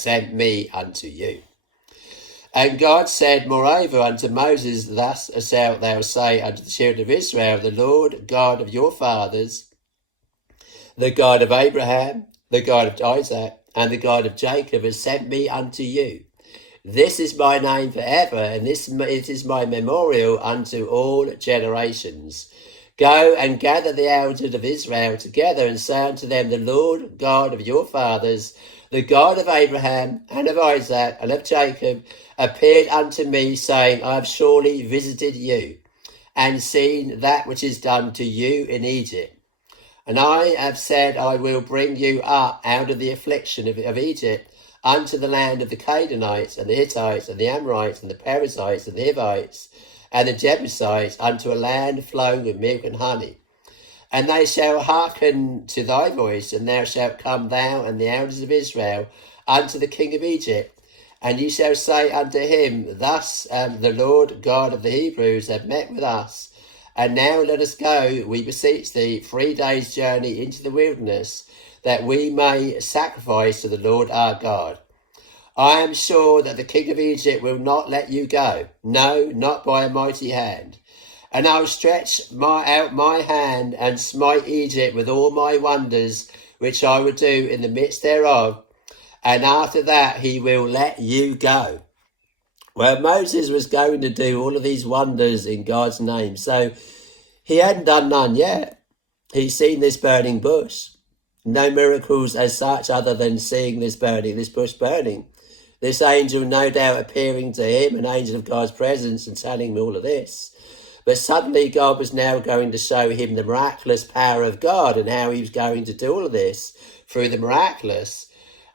sent me unto you. And God said moreover unto Moses, thus shalt thou say unto the children of Israel, the Lord God of your fathers, the God of Abraham, the God of Isaac, and the God of Jacob has sent me unto you. This is my name forever, and it is my memorial unto all generations. Go and gather the elders of Israel together, and say unto them, the Lord God of your fathers, the God of Abraham, and of Isaac, and of Jacob, appeared unto me, saying, I have surely visited you, and seen that which is done to you in Egypt. And I have said, I will bring you up out of the affliction of Egypt, unto the land of the Canaanites, and the Hittites, and the Amorites, and the Perizzites, and the Hivites, and the Jebusites, unto a land flowing with milk and honey. And they shall hearken to thy voice, and thou shalt come, thou and the elders of Israel, unto the king of Egypt. And ye shall say unto him, thus the Lord God of the Hebrews hath met with us. And now let us go, we beseech thee, 3 days' journey into the wilderness, that we may sacrifice to the Lord our God. I am sure that the king of Egypt will not let you go, no, not by a mighty hand. And I will stretch out my hand and smite Egypt with all my wonders, which I will do in the midst thereof, and after that he will let you go. Well, Moses was going to do all of these wonders in God's name, so he hadn't done none yet. He's seen this burning bush. No miracles as such other than seeing this bush burning. This angel no doubt appearing to him, an angel of God's presence, and telling him all of this. But suddenly God was now going to show him the miraculous power of God and how he was going to do all of this through the miraculous.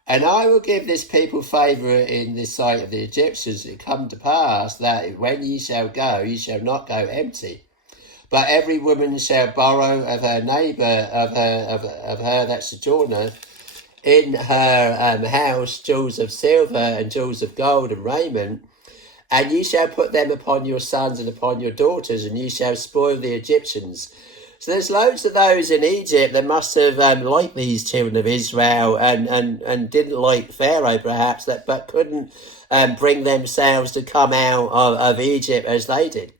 And I will give this people favour in the sight of the Egyptians. It come to pass that when ye shall go, ye shall not go empty. But every woman shall borrow of her neighbour, of her that sojourneth in her house, jewels of silver and jewels of gold and raiment. And ye shall put them upon your sons and upon your daughters, and ye shall spoil the Egyptians. So there's loads of those in Egypt that must have liked these children of Israel and didn't like Pharaoh perhaps, but couldn't bring themselves to come out of Egypt as they did.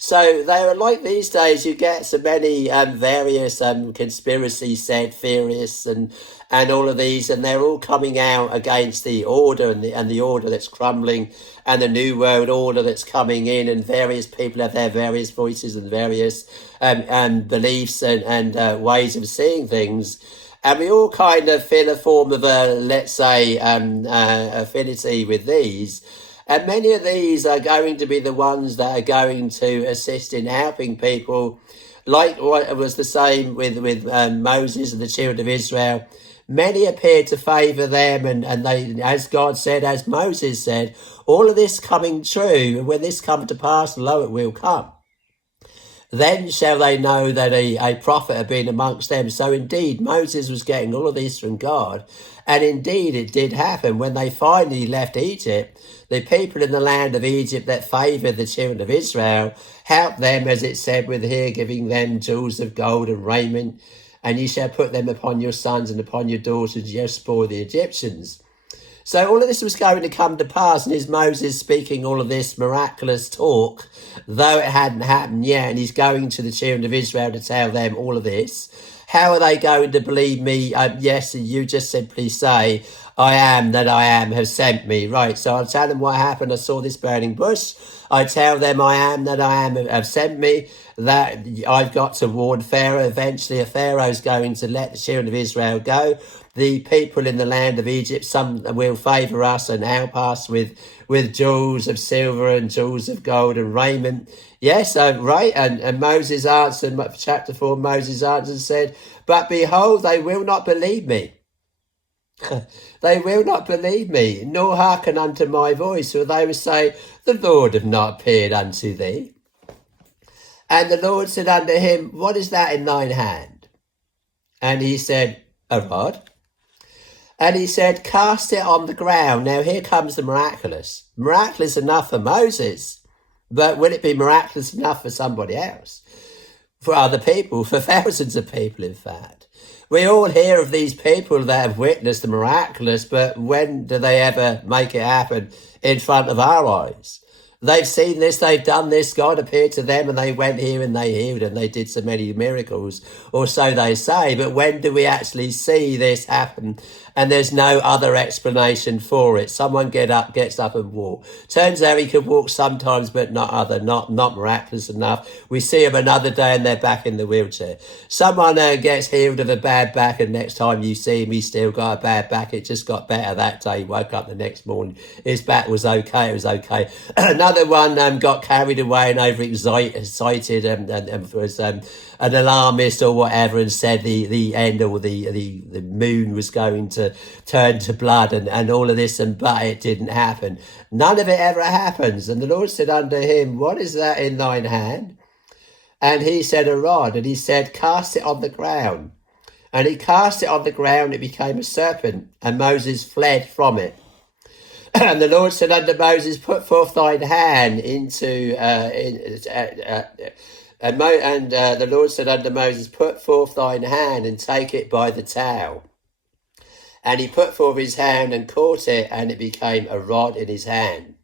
So they were like these days, you get so many various conspiracy theorists and all of these, and they're all coming out against the order and the order that's crumbling and the new world order that's coming in, and various people have their various voices and various beliefs and ways of seeing things. And we all kind of feel a form of let's say, affinity with these. And many of these are going to be the ones that are going to assist in helping people, like what was the same with Moses and the children of Israel. Many appear to favour them, and they, as God said, as Moses said, all of this coming true, and when this come to pass, lo, it will come. Then shall they know that a prophet had been amongst them. So indeed, Moses was getting all of this from God. And indeed, it did happen. When they finally left Egypt, the people in the land of Egypt that favoured the children of Israel helped them, as it said with here, giving them jewels of gold and raiment. And ye shall put them upon your sons and upon your daughters, ye shall spoil the Egyptians. So all of this was going to come to pass, and is Moses speaking all of this miraculous talk, though it hadn't happened yet, and he's going to the children of Israel to tell them all of this. How are they going to believe me? Yes, you just simply say, I am that I am have sent me. Right, so I'll tell them what happened. I saw this burning bush. I tell them I am that I am have sent me, that I've got to warn Pharaoh. Eventually, Pharaoh's going to let the children of Israel go. The people in the land of Egypt, some will favour us and help us with jewels of silver and jewels of gold and raiment. Yes, right. And Moses answered, chapter 4, Moses answered and said, but behold, they will not believe me. They will not believe me, nor hearken unto my voice, for they will say, the Lord hath not appeared unto thee. And the Lord said unto him, what is that in thine hand? And he said, a rod. And he said, cast it on the ground. Now here comes the miraculous. Miraculous enough for Moses, but will it be miraculous enough for somebody else? For other people, for thousands of people, in fact. We all hear of these people that have witnessed the miraculous, but when do they ever make it happen in front of our eyes? They've seen this, they've done this, God appeared to them and they went here and they healed and they did so many miracles, or so they say. But when do we actually see this happen? And there's no other explanation for it. Someone gets up and walk. Turns out he can walk sometimes, but not miraculous enough. We see him another day and they're back in the wheelchair. Someone gets healed of a bad back, and next time you see him, he's still got a bad back. It just got better that day. He woke up the next morning, his back was okay. It was okay. Another one got carried away and overexcited and was an alarmist or whatever, and said the end or the moon was going to turn to blood and all of this, but it didn't happen. None of it ever happens. And the Lord said unto him, what is that in thine hand? And he said, a rod. And he said, cast it on the ground. And he cast it on the ground, it became a serpent, and Moses fled from it. And the Lord said unto Moses, put forth thine hand into the Lord said unto Moses, put forth thine hand and take it by the tail. And he put forth his hand and caught it, and it became a rod in his hand.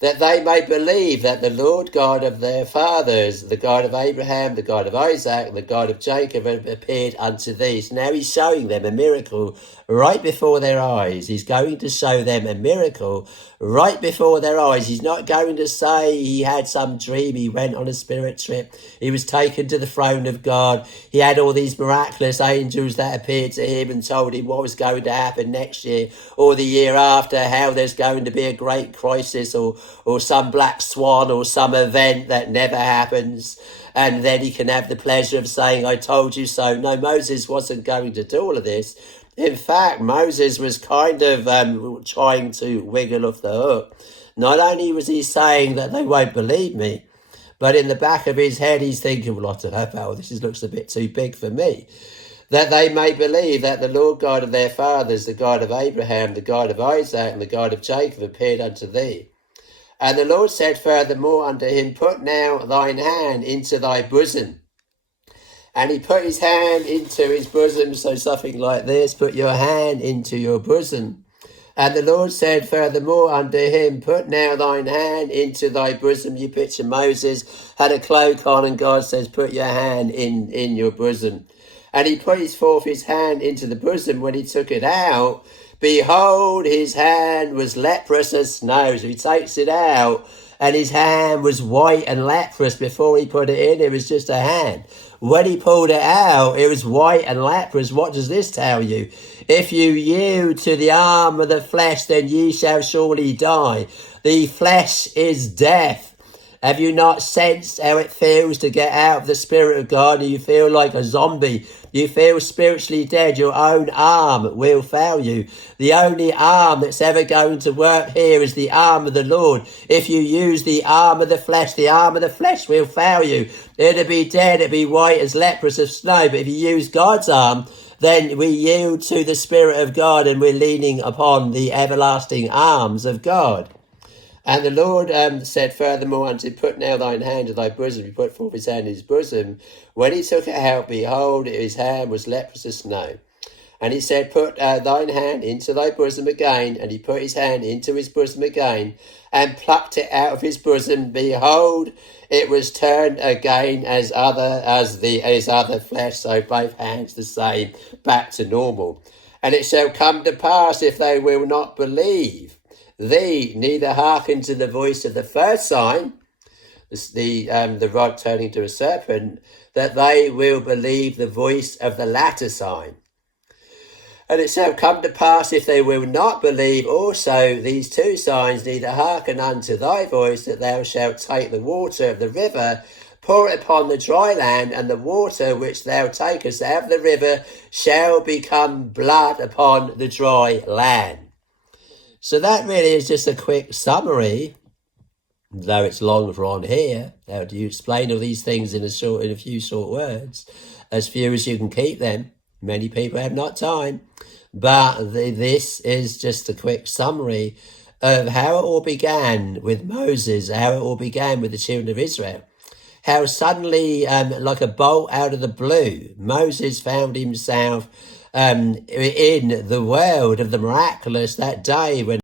That they may believe that the Lord God of their fathers, the God of Abraham, the God of Isaac, and the God of Jacob, have appeared unto thee. So now he's showing them a miracle right before their eyes. He's going to show them a miracle right before their eyes. He's not going to say he had some dream, he went on a spirit trip, he was taken to the throne of God, he had all these miraculous angels that appeared to him and told him what was going to happen next year or the year after, how there's going to be a great crisis or some black swan or some event that never happens, and then he can have the pleasure of saying, I told you so. No, Moses wasn't going to do all of this. In fact, Moses was kind of trying to wiggle off the hook. Not only was he saying that they won't believe me, but in the back of his head, he's thinking, well, I don't know about this. Looks a bit too big for me. That they may believe that the Lord God of their fathers, the God of Abraham, the God of Isaac, and the God of Jacob appeared unto thee. And the Lord said furthermore unto him, put now thine hand into thy bosom. And he put his hand into his bosom, so something like this, put your hand into your bosom. And the Lord said furthermore unto him, put now thine hand into thy bosom. You picture Moses had a cloak on, and God says, put your hand in your bosom. And he put forth his hand into the bosom. When he took it out, behold, his hand was leprous as snow. So he takes it out, and his hand was white and leprous. Before he put it in, it was just a hand. When he pulled it out, it was white and leprous. What does this tell you? If you yield to the arm of the flesh, then ye shall surely die. The flesh is death. Have you not sensed how it feels to get out of the Spirit of God? You feel like a zombie. You feel spiritually dead. Your own arm will fail you. The only arm that's ever going to work here is the arm of the Lord. If you use the arm of the flesh will fail you. It'll be dead. It'll be white as leprous of snow. But if you use God's arm, then we yield to the Spirit of God, and we're leaning upon the everlasting arms of God. And the Lord said furthermore unto him, put now thine hand to thy bosom. He put forth his hand in his bosom. When he took it out, behold, his hand was leprous as snow. And he said, put thine hand into thy bosom again. And he put his hand into his bosom again, and plucked it out of his bosom. Behold, it was turned again as other flesh. So both hands the same, back to normal. And it shall come to pass, if they will not believe thee, neither hearken to the voice of the first sign, the rod turning to a serpent, that they will believe the voice of the latter sign. And it shall come to pass, if they will not believe also these two signs, neither hearken unto thy voice, that thou shalt take the water of the river, pour it upon the dry land, and the water which thou takest out of the river shall become blood upon the dry land. So that really is just a quick summary, though it's long for on here. How do you explain all these things in a few short words? As few as you can keep them. Many people have not time. But this is just a quick summary of how it all began with Moses, how it all began with the children of Israel, how suddenly, like a bolt out of the blue, Moses found himself in the world of the miraculous that day when